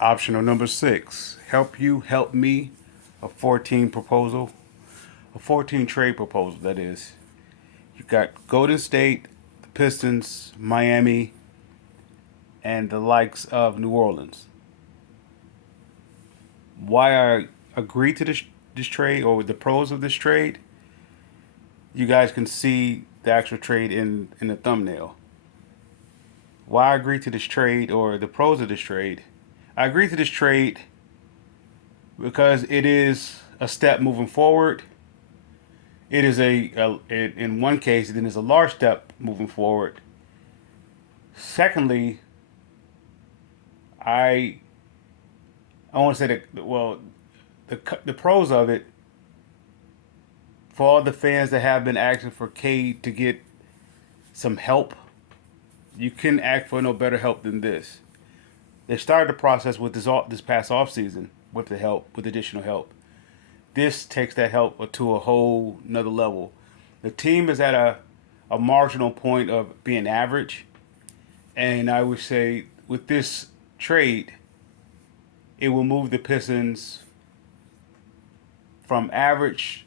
Optional number 6. Help you, help me. A 14 proposal. A 14 trade proposal, that is. You got Golden State, the Pistons, Miami, and the likes of New Orleans. Why I agreed to this trade, or the pros of this trade, you guys can see the actual trade in the thumbnail. Why I agreed to this trade, or the pros of this trade. I agreed to this trade because it is a step moving forward. It is in one case, it is a large step moving forward. Secondly, I I want to say that, well, the pros of it, for all the fans that have been asking for Cade to get some help, you couldn't ask for no better help than this. They started the process with this past off season with the help, with additional help. This takes that help to a whole another level. The team is at a marginal point of being average, and I would say with this trade, it will move the Pistons from average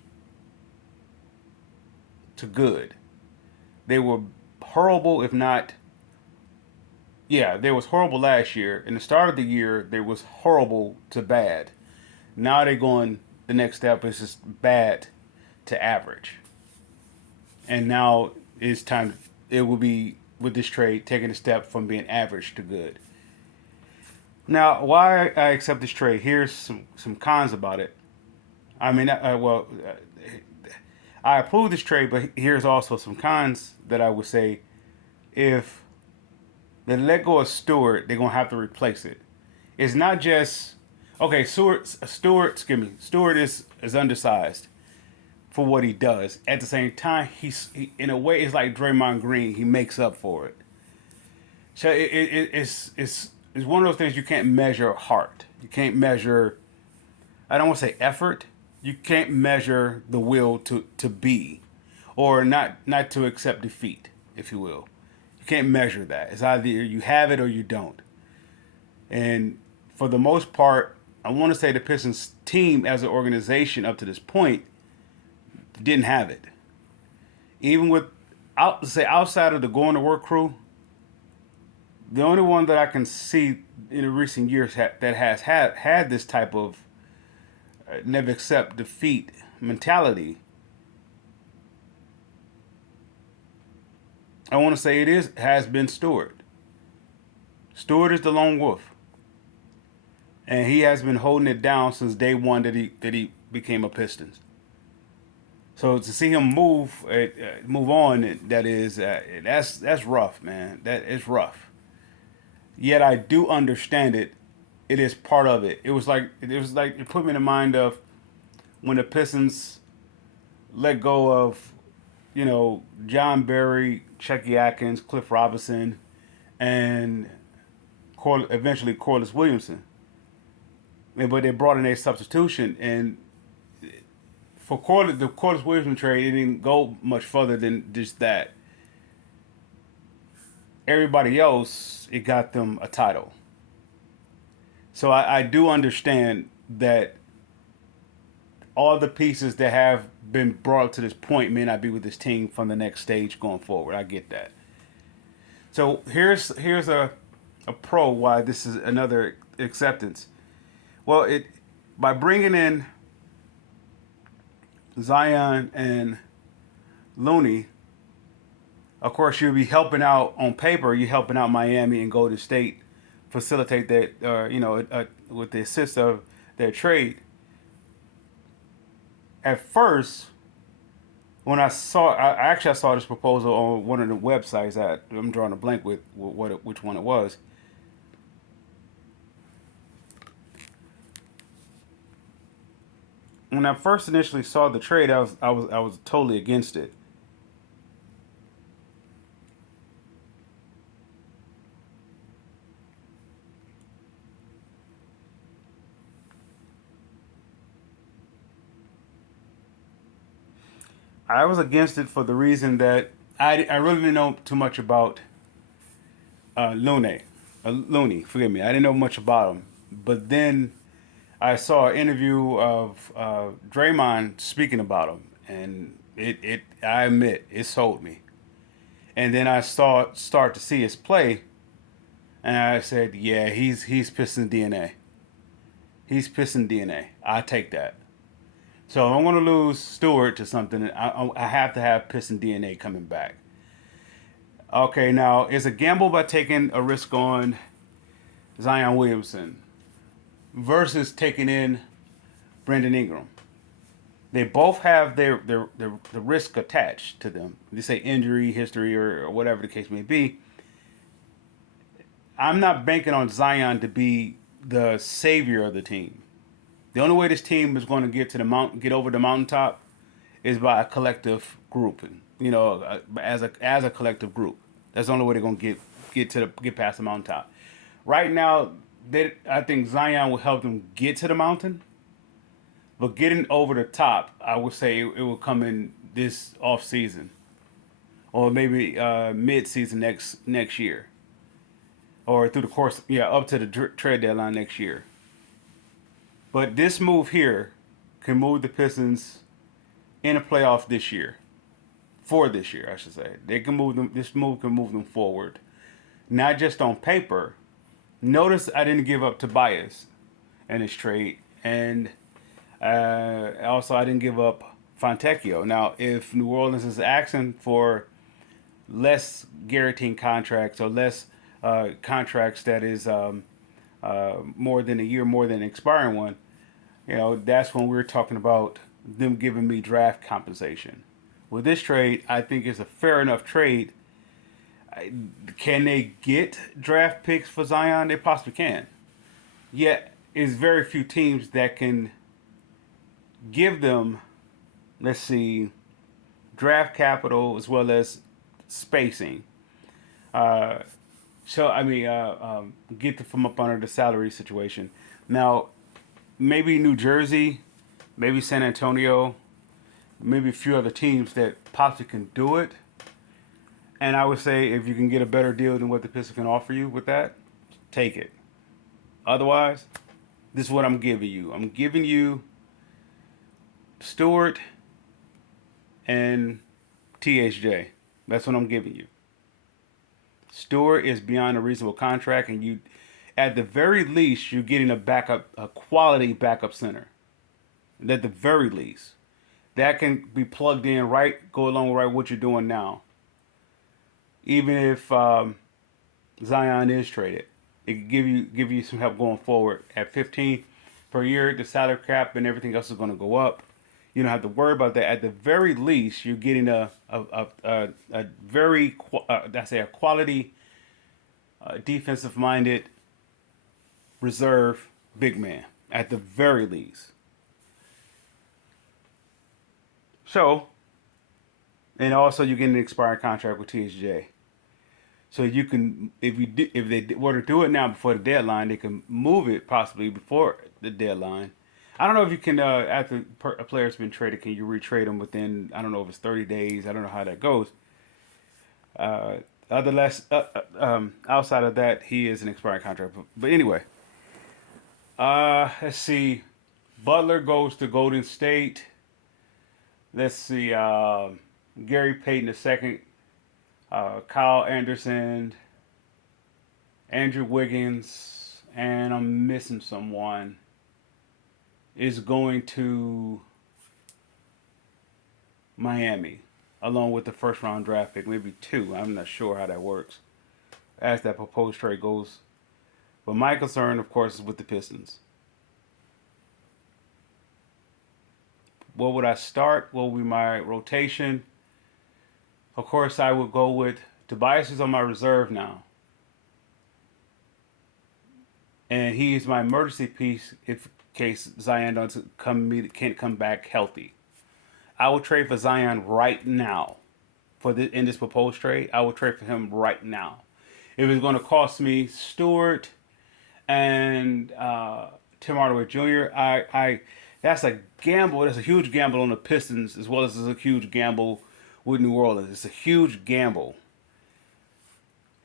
to good. They were horrible, if not, yeah, they was horrible last year. In the start of the year, they was horrible to bad. Now they're going, the next step is just bad to average. And now it's time, it will be, with this trade, taking a step from being average to good. Now, why I accept this trade, here's some cons about it. I mean, I approve this trade, but here's also some cons that I would say. If they let go of Stewart, they're gonna have to replace it. It's not just okay. Stewart is undersized for what he does. At the same time, he in a way, it's like Draymond Green. He makes up for it. So it's one of those things you can't measure heart. You can't measure. I don't want to say effort. You can't measure the will to be, or not to accept defeat, if you will. You can't measure that. It's either you have it or you don't. And for the most part, I want to say the Pistons team as an organization up to this point didn't have it. Even with outside of the going to work crew, the only one that I can see in the recent years that has had this type of never accept defeat mentality, I want to say has been Stewart. Stewart is the lone wolf, and he has been holding it down since day one that he became a Pistons. So to see him move on, that's rough, man. That is rough. Yet I do understand it. It is part of it. It put me in the mind of when the Pistons let go of, John Barry, Chucky Atkins, Cliff Robinson, and eventually Corliss Williamson. But they brought in a substitution, and for the Corliss Williamson trade, it didn't go much further than just that. Everybody else, it got them a title. So I do understand that all the pieces that have been brought up to this point may not be with this team from the next stage going forward. I get that. So here's a pro why this is another acceptance. Well, it by bringing in Zion and Looney, of course you'll be helping out on paper. You're helping out Miami and Golden State facilitate that, with the assist of their trade. At first, when I saw this proposal on one of the websites that I'm drawing a blank with which one it was. When I first initially saw the trade, I was totally against it. I was against it for the reason that I really didn't know too much about Looney. Looney, forgive me. I didn't know much about him. But then I saw an interview of Draymond speaking about him, and it I admit it sold me. And then I start to see his play, and I said, yeah, he's Piston DNA. He's Piston DNA. I take that. So if I'm going to lose Stewart to something, I have to have Piston DNA coming back. Okay, now it's a gamble by taking a risk on Zion Williamson versus taking in Brandon Ingram. They both have their the risk attached to them. They say injury history or whatever the case may be. I'm not banking on Zion to be the savior of the team. The only way this team is going to get to the get over the mountaintop, is by a collective grouping. You know, as a collective group. That's the only way they're going to get past the mountaintop. Right now, I think Zion will help them get to the mountain, but getting over the top, I would say it will come in this off season, or maybe mid season next year, or through the course, yeah, up to the trade deadline next year. But this move here can move the Pistons in a playoff this year. For this year, I should say. They can move them. This move can move them forward, not just on paper. Notice I didn't give up Tobias in this trade, and also I didn't give up Fontecchio. Now, if New Orleans is asking for less guaranteeing contracts or less contracts that is more than a year, more than an expiring one, that's when we're talking about them giving me draft compensation. With this trade, I think it's a fair enough trade. Can they get draft picks for Zion? They possibly can. Yet, it's very few teams that can give them, let's see, draft capital as well as spacing. Uh, get from up under the salary situation. Now, maybe New Jersey, maybe San Antonio, maybe a few other teams that possibly can do it. And I would say if you can get a better deal than what the Pistons can offer you with that, take it. Otherwise, this is what I'm giving you. I'm giving you Stewart and THJ. That's what I'm giving you. Stewart is beyond a reasonable contract, and you, at the very least, you're getting a quality backup center. At the very least, that can be plugged in right, go along with what you're doing now. Even if Zion is traded, it can give you some help going forward. At 15 per year, the salary cap and everything else is going to go up. You don't have to worry about that. At the very least, you're getting a very a quality defensive minded reserve big man at the very least. So, and also you're getting an expiring contract with THJ. So you can, if they were to do it now before the deadline, they can move it possibly before the deadline. I don't know if you can, after a player's been traded, can you retrade them within, I don't know if it's 30 days. I don't know how that goes. Outside of that, he is an expiring contract. But anyway, let's see. Butler goes to Golden State. Let's see. Gary Payton II, Kyle Anderson, Andrew Wiggins, and I'm missing someone, is going to Miami, along with the first round draft pick, maybe two. I'm not sure how that works as that proposed trade goes. But my concern, of course, is with the Pistons. What would I start? What would be my rotation? Of course, I would go with Tobias is on my reserve now. And he is my emergency piece if in case Zion can't come back healthy. I will trade for Zion right now. In this proposed trade, I will trade for him right now. If it's going to cost me Stewart and Tim Hardaway Jr., that's a gamble. That's a huge gamble on the Pistons as well as it's a huge gamble with New Orleans. It's a huge gamble.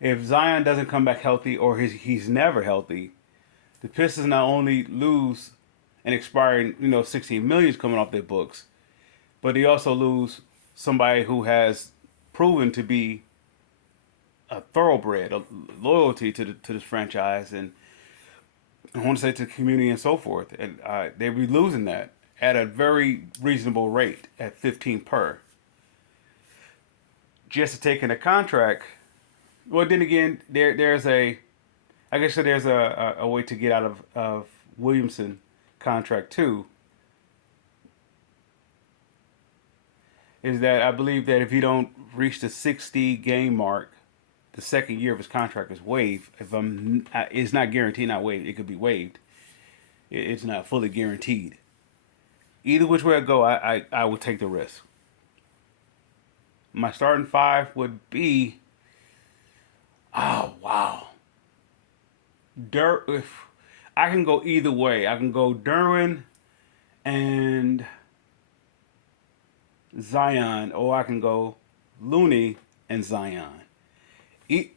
If Zion doesn't come back healthy or he's never healthy, The Pistons not only lose an expiring, 16 million coming off their books, but they also lose somebody who has proven to be a thoroughbred, a loyalty to this franchise, and I want to say to the community and so forth. And they be losing that at a very reasonable rate at 15 per. Just to take in a contract. Well, then again, there's a, I guess there's a way to get out of Williamson contract too. Is that I believe that if you don't reach the 60 game mark, the second year of his contract is waived. If it's not guaranteed, not waived. It could be waived. It's not fully guaranteed. Either which way I go, I would take the risk. My starting five would be, oh wow, If I can go either way, I can go Derwin and Zion, or I can go Looney and Zion.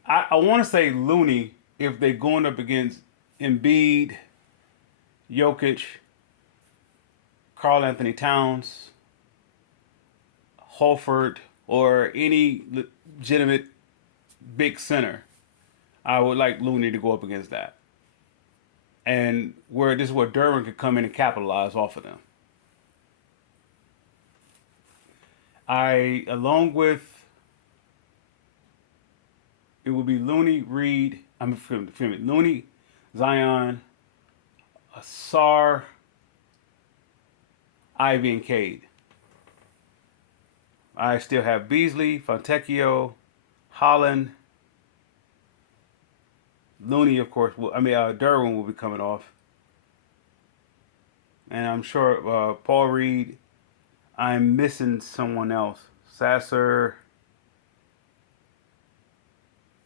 I want to say Looney if they're going up against Embiid, Jokic, Karl Anthony Towns, Holford, or any legitimate big center. I would like Looney to go up against that. And where this is where Derwin could come in and capitalize off of them. Along with, it would be Looney, Reed, Looney, Zion, Asar, Ivy, and Cade. I still have Beasley, Fontecchio, Holland, Looney, of course. Derwin will be coming off. And I'm sure Paul Reed. I'm missing someone else. Sasser.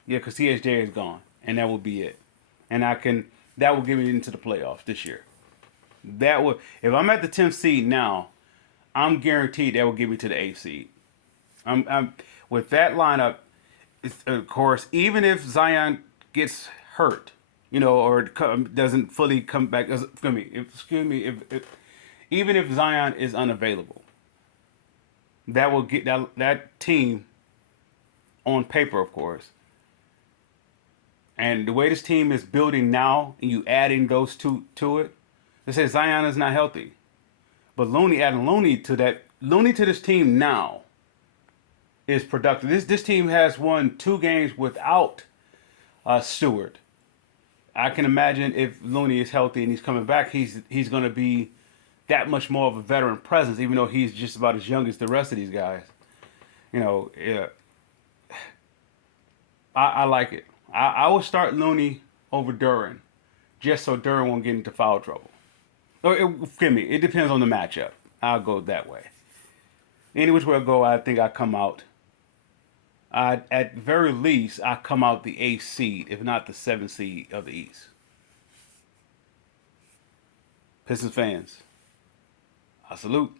Yeah, because CSJ is gone. And that will be it. And that will get me into the playoffs this year. If I'm at the 10th seed now, I'm guaranteed that will get me to the 8th seed. I'm with that lineup, of course, even if Zion gets hurt, or doesn't fully come back. Even if Zion is unavailable, that will get that team on paper, of course. And the way this team is building now, and you adding those two to it, they say Zion is not healthy, but adding Looney to this team now is productive. This team has won 2 games without Stewart. I can imagine if Looney is healthy and he's coming back, he's going to be that much more of a veteran presence, even though he's just about as young as the rest of these guys. Yeah. I like it. I would start Looney over Duran, just so Duran won't get into foul trouble. It depends on the matchup. I'll go that way. Any which way I go, I think I come out. At very least, I come out the 8th seed, if not the 7th seed of the East. Pistons fans, I salute.